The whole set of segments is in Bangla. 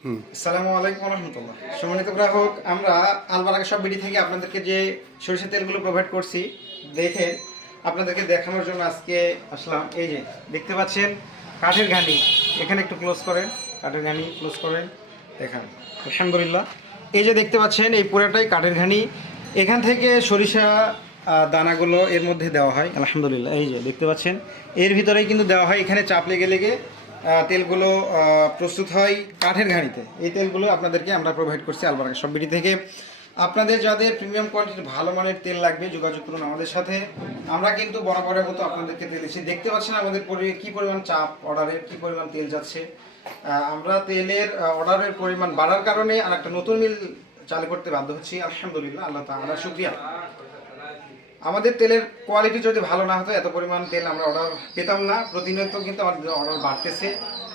আসসালামু আলাইকুম রহমতুল্লাহ। সম্মানিত গ্রাহক, আমরা আলবারাকা সব বিডি থেকে আপনাদেরকে যে সরিষার তেলগুলো প্রোভাইড করছি দেখে আপনাদেরকে দেখানোর জন্য আজকে আসলাম। এই যে দেখতে পাচ্ছেন কাঠের ঘানি, এখানে একটু ক্লোজ করেন, কাঠের ঘানি ক্লোজ করেন, দেখান। আলহামদুলিল্লাহ, এই যে দেখতে পাচ্ছেন এই পুরোটাই কাঠের ঘানি। এখান থেকে সরিষা দানাগুলো এর মধ্যে দেওয়া হয়। আলহামদুলিল্লাহ, এই যে দেখতে পাচ্ছেন এর ভিতরেই কিন্তু দেওয়া হয়। এখানে চাপ লেগে লেগে তেলগুলো প্রস্তুত হয় কাঠের ঘানিতে। এই তেলগুলো আপনাদেরকে আমরা প্রোভাইড করছি আলবারাকা সব বিডি থেকে। আপনাদের যাদের প্রিমিয়াম কোয়ালিটির ভালো মানের তেল লাগবে যোগাযোগ করুন আমাদের সাথে। আমরা কিন্তু বরাবরের মতো আপনাদেরকে তেল দিচ্ছি। দেখতে পাচ্ছেন আমাদের কী পরিমাণ চাপ, অর্ডারের কী পরিমাণ তেল যাচ্ছে। আমরা তেলের অর্ডারের পরিমাণ বাড়ার কারণে আর একটা নতুন মিল চালু করতে বাধ্য হচ্ছি। আলহামদুলিল্লাহ, আল্লাহ তাআলা শুকরিয়া। আমাদের তেলের কোয়ালিটি যদি ভালো না হতো এত পরিমাণ তেল আমরা অর্ডার পেতাম না। প্রতিনিয়ত কিন্তু আমাদের অর্ডার বাড়তেছে,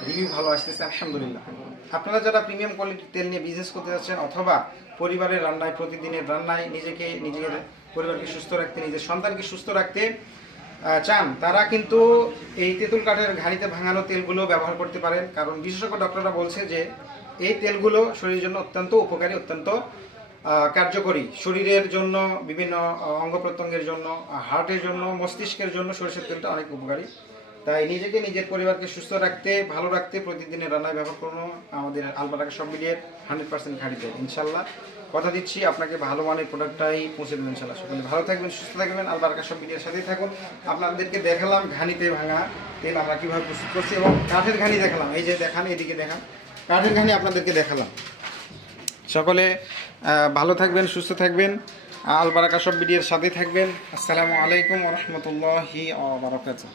রিভিউ ভালো আসতেছে আলহামদুলিল্লাহ। আপনারা যারা প্রিমিয়াম কোয়ালিটির তেল নিয়ে বিজনেস করতে যাচ্ছেন অথবা পরিবারের রান্নায়, প্রতিদিনের রান্নায় নিজের পরিবারকে সুস্থ রাখতে, নিজের সন্তানকে সুস্থ রাখতে চান, তারা কিন্তু এই তেঁতুল কাঠের ঘানিতে ভাঙানো তেলগুলো ব্যবহার করতে পারেন। কারণ বিশেষজ্ঞ ডক্টররা বলছে যে এই তেলগুলো শরীরের জন্য অত্যন্ত উপকারী, অত্যন্ত কার্যকরী। শরীরের জন্য, বিভিন্ন অঙ্গ প্রত্যঙ্গের জন্য, হার্টের জন্য, মস্তিষ্কের জন্য সরিষার তেলটা অনেক উপকারী। তাই নিজেকে, নিজের পরিবারকে সুস্থ রাখতে, ভালো রাখতে প্রতিদিনের রান্নায় ব্যবহার করুন আমাদের আলবারাকা সব মিলিয়ে 100% খাঁটি ইনশাল্লাহ। কথা দিচ্ছি আপনাকে ভালো মানের প্রোডাক্টটাই পৌঁছে দেবেন ইনশাল্লাহ। সকলে ভালো থাকবেন, সুস্থ থাকবেন, আলবারাকা সব মিলিয়ের সাথেই থাকুন। আপনাদেরকে দেখালাম ঘানিতে ভাঙা তেল আমরা কীভাবে প্রস্তুত করছি এবং কাঠের ঘানি দেখালাম। এই যে দেখান, এদিকে দেখান, কাঠের ঘানি আপনাদেরকে দেখালাম। সকলে ভালো থাকবেন, সুস্থ থাকবেন, আলবারাকা সব ভিডিওর সাথে থাকবেন। আসসালামু আলাইকুম ওয়া রাহমাতুল্লাহি ওয়া বারাকাতুহু।